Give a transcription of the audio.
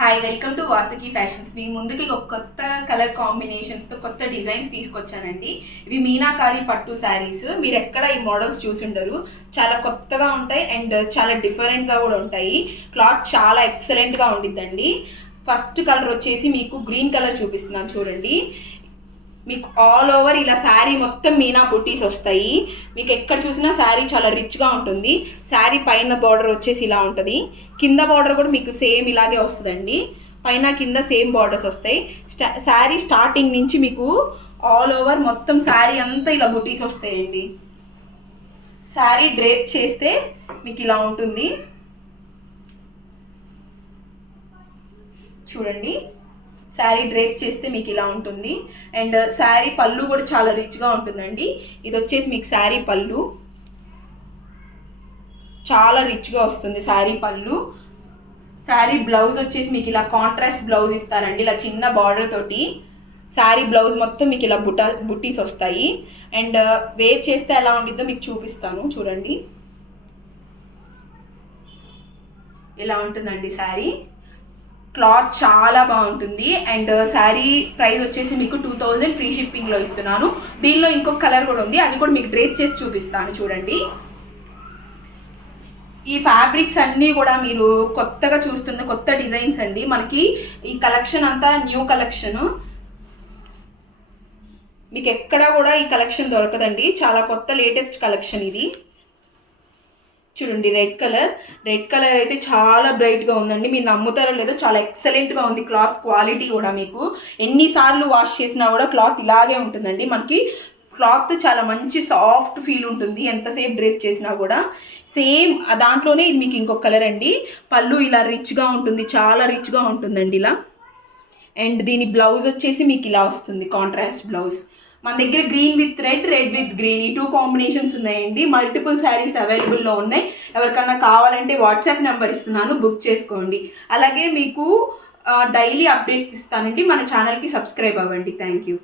Hi, welcome to Vasuki fashions. మీ ముందుకి ఒక కొత్త కలర్ కాంబినేషన్స్తో కొత్త డిజైన్స్ తీసుకొచ్చానండి. ఇవి మీనాకారి పట్టు శారీస్. మీరు ఎక్కడ ఈ మోడల్స్ చూసి ఉండరు. చాలా కొత్తగా ఉంటాయి అండ్ చాలా డిఫరెంట్గా కూడా ఉంటాయి. క్లాత్ చాలా ఎక్సలెంట్గా ఉండిద్దండి. ఫస్ట్ కలర్ వచ్చేసి మీకు గ్రీన్ కలర్ చూపిస్తున్నాను చూడండి. మీకు ఆల్ ఓవర్ ఇలా శారీ మొత్తం మీనా బుటీస్ వస్తాయి. మీకు ఎక్కడ చూసినా శారీ చాలా రిచ్గా ఉంటుంది. శారీ పైన బార్డర్ వచ్చేసి ఇలా ఉంటుంది. కింద బార్డర్ కూడా మీకు సేమ్ ఇలాగే వస్తుందండి. పైన కింద సేమ్ బార్డర్స్ వస్తాయి. శారీ స్టార్టింగ్ నుంచి మీకు ఆల్ ఓవర్ మొత్తం శారీ అంతా ఇలా బుటీస్ వస్తాయండి. శారీ డ్రేప్ చేస్తే మీకు ఇలా ఉంటుంది చూడండి. శారీ డ్రేప్ చేస్తే మీకు ఇలా ఉంటుంది. అండ్ శారీ పళ్ళు కూడా చాలా రిచ్గా ఉంటుందండి. ఇది వచ్చేసి మీకు శారీ పళ్ళు చాలా రిచ్గా వస్తుంది. శారీ పళ్ళు. శారీ బ్లౌజ్ వచ్చేసి మీకు ఇలా కాంట్రాస్ట్ బ్లౌజ్ ఇస్తారండి. ఇలా చిన్న బార్డర్ తోటి శారీ బ్లౌజ్ మొత్తం మీకు ఇలా బుట్టీస్ వస్తాయి. అండ్ వేర్ చేస్తే ఎలా ఉండిద్దో మీకు చూపిస్తాను చూడండి. ఇలా ఉంటుందండి శారీ. క్లాత్ చాలా బాగుంటుంది. అండ్ శారీ ప్రైస్ వచ్చేసి మీకు 2000 ఫ్రీ షిప్పింగ్లో ఇస్తున్నాను. దీనిలో ఇంకొక కలర్ కూడా ఉంది, అది కూడా మీకు డ్రేప్ చేసి చూపిస్తాను చూడండి. ఈ ఫ్యాబ్రిక్స్ అన్నీ కూడా మీరు కొత్తగా చూస్తున్న కొత్త డిజైన్స్ అండి. మనకి ఈ కలెక్షన్ అంతా న్యూ కలెక్షన్. మీకు ఎక్కడా కూడా ఈ కలెక్షన్ దొరకదండి. చాలా కొత్త లేటెస్ట్ కలెక్షన్ ఇది చూడండి. రెడ్ కలర్ అయితే చాలా బ్రైట్గా ఉందండి. మీరు నమ్ముతారో లేదో చాలా ఎక్సలెంట్గా ఉంది. క్లాత్ క్వాలిటీ కూడా మీకు ఎన్నిసార్లు వాష్ చేసినా కూడా క్లాత్ ఇలాగే ఉంటుందండి. మనకి క్లాత్ చాలా మంచి సాఫ్ట్ ఫీల్ ఉంటుంది ఎంతసేపు డ్రేప్ చేసినా కూడా. సేమ్ దాంట్లోనే ఇది మీకు ఇంకొక కలర్ అండి. పళ్ళు ఇలా రిచ్గా ఉంటుంది, చాలా రిచ్గా ఉంటుందండి ఇలా. అండ్ దీని బ్లౌజ్ వచ్చేసి మీకు ఇలా వస్తుంది, కాంట్రాస్ట్ బ్లౌజ్. మన దగ్గర green with red, red with green, ఈ 2 కాంబినేషన్స్ ఉన్నాయండి. మల్టిపుల్ శారీస్ అవైలబుల్లో ఉన్నాయి. ఎవరికన్నా కావాలంటే వాట్సాప్ నెంబర్ ఇస్తున్నాను, బుక్ చేసుకోండి. అలాగే మీకు డైలీ అప్డేట్స్ ఇస్తానండి. మన ఛానల్కి సబ్స్క్రైబ్ అవ్వండి. Thank you.